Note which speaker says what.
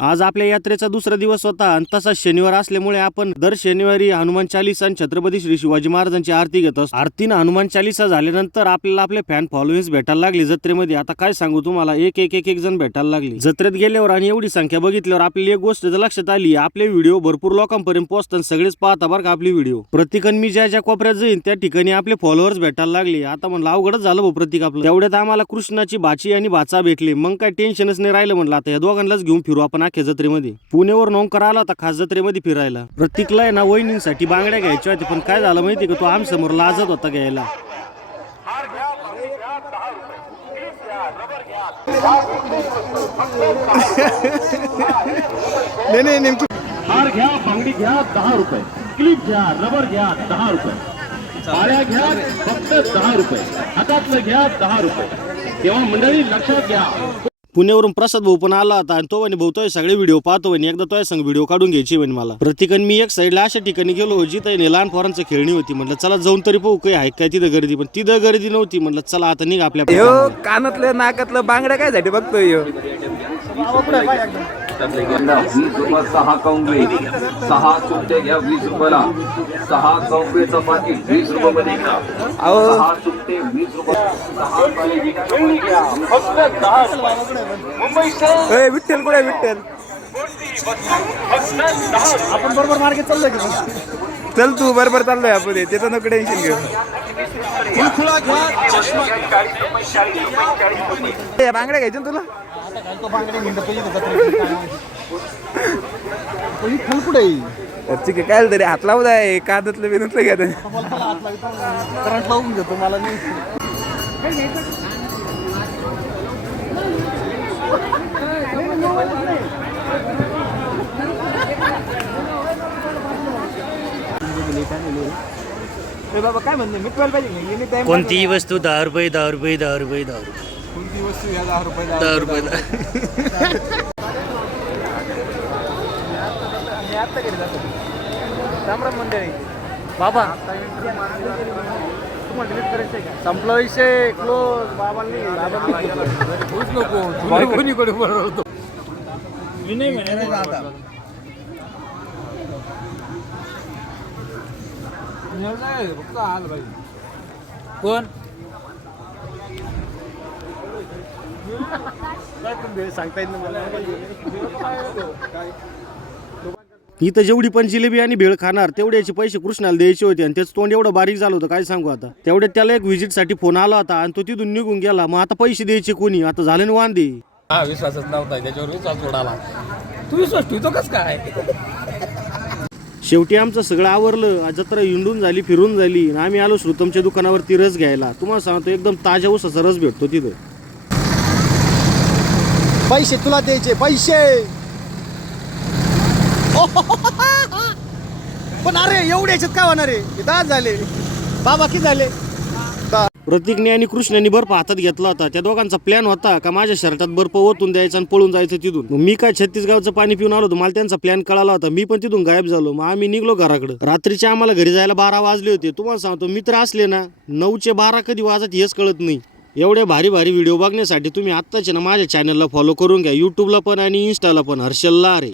Speaker 1: आज आपल्या यात्रेचा दुसरा दिवस होता आणि तसा शनिवार असल्यामुळे आपण दर शनिवारी हनुमान चालीसा आणि छत्रपती श्री शिवाजी महाराजांची आरती घेत असतो. आरतीनं हनुमान चालीसा झाल्यानंतर आपल्याला आपले फॅन फॉलोईंग भेटायला लागले. जत्रेमध्ये आता काय सांगू तुम्हाला? एक एक एक एक जण भेटायला लागले. जत्रेत गेल्यावर आणि एवढी संख्या बघितल्यावर आपली एक गोष्ट लक्षात आली आपले व्हिडिओ भरपूर लोकांपर्यंत पोहोचतात सगळेच पाहता बरं का आपली व्हिडिओ प्रतिकन मी ज्या ज्या कोपऱ्यात जाईन त्या ठिकाणी आपले फॉलोअर्स भेटायला लागले. आता म्हणलं अवघडच झालं भाऊ प्रतीक आपलं. तेवढ्यात आम्हाला कृष्णाची भाची आणि भाचा भेटले. मग काय टेन्शनच नाही राहिलं म्हणलं. आता या दोघांनाच घेऊन फिरू आपण. अख्ख्या जत्रेमध्ये पुण्यावर ओंकार आला होता खास जत्रेमध्ये फिरायला. प्रतीकला आहे ना वहिनींसाठी बांगड्या घ्यायच्या होत्या पण काय झालं माहिती का? तो आम समोर लाजत होता घ्यायला.
Speaker 2: नाही नाही नेमकी
Speaker 3: हार घ्या बांगडी घ्या दहा रुपये. क्लिप घ्या रबर घ्या दहा रुपये. पाळ्या घ्या फक्त दहा रुपये. हातातलं घ्या दहा रुपये. तेव्हा मंडळी लक्षात घ्या
Speaker 1: पुण्यावरून प्रसाद भाऊ पण आला होता आणि तो म्हणे भाऊ तोय सगळे व्हिडिओ पाहतो म्हणे. एकदा तोय संग व्हिडिओ काढून घ्यायची म्हणे मला. प्रत्येकाने मी एक साईडला अशा ठिकाणी गेलो जिथे लहान पोरांचं खेळणी होती. म्हटलं चला जाऊन तरी पाहू काही आहे काय तिथं गर्दी? पण तिथं गर्दी नव्हती. म्हटलं चला आता निघ आपल्या
Speaker 2: कानातलं नाकातलं बांगड्या काय साठी बघतोय
Speaker 4: वीस रुपये सहा कौंबे सहा घ्या वीस रुपयाला. सहा कौंबे चपाती वीस रुपये मध्ये घ्या. सहा रुपये.
Speaker 2: विठ्ठल कुठे विठ्ठल?
Speaker 3: आपण बरोबर मार्गे चाललोय की
Speaker 2: चल तू बरोबर चाललोय आपण. त्याचं नको टेन्शन घेऊ. बांगड्या घ्यायच्या ना तुला? ठीक आहे? काय तरी हात लावू आहे कानातलं बिनतलं घ्या ते. ए, बाबा काय म्हणले मिटवायला पाहिजे का? Limit time
Speaker 1: कोणतीही वस्तू दहा रुपये दहा रुपये दहा रुपये दहा रुपये.
Speaker 2: वस्तू घ्या दहा रुपये
Speaker 1: दहा रुपये
Speaker 2: राम राम मंडळी
Speaker 1: बाबा.
Speaker 2: संपला विषय क्लोज बाबांनी नको. कोणी कोणी बरोबर
Speaker 1: कोण?
Speaker 2: सांगता येत
Speaker 1: इथं जेवढी पण जिलेबी आणि भेळ खाणार तेवढ्याचे पैसे कृष्णाला द्यायचे होते आणि त्याचं तोंड एवढं बारीक झालं होतं काय सांगू आता? तेवढ्यात त्याला एक व्हिजिटसाठी फोन आला होता आणि तो तिथून निघून गेला. मग आता पैसे द्यायचे कोणी? आता झाले ना वांदे.
Speaker 5: हा विश्वासच नव्हता त्याच्यावर विश्वास उडाला. तू विश्वास ठेवतो कस काय?
Speaker 1: शेवटी आमचं सगळं आवरलं. जत्रा हिंडून झाली फिरून झाली. आणि आम्ही आलो श्रुतमच्या दुकानावरती रस घ्यायला. तुम्हाला सांगतो एकदम ताज्या ऊसाचा रस भेटतो तिथं.
Speaker 6: पैसे तुला द्यायचे पैसे! पण अरे एवढे याच्यात काय होणार आहे? दास झाले. बाबा किती झाले?
Speaker 1: प्रतीकने आणि कृष्णाने बर्फ हातात घेतला होता. त्या दोघांचा प्लॅन होता का माझ्या शर्टात बर्फ ओतून द्यायचा आणि पळून जायचं तिथून? मी काय छत्तीसगावचं पाणी पिऊन आलो होतो मला त्यांचा प्लॅन कळाला होता. मी पण तिथून गायब झालो. मग आम्ही निघलो घराकडे. रात्रीचे आम्हाला घरी जायला बारा वाजले होते. तुम्हाला सांगतो मित्र असले ना नऊचे बारा कधी वाजत हेच कळत नाही. एवढे भारी भारी व्हिडिओ बघण्यासाठी तुम्ही आत्ताच्या ना माझ्या चॅनलला फॉलो करून घ्या. यूट्यूबला पण आणि इन्स्टाला पण. हर्षलला लारे.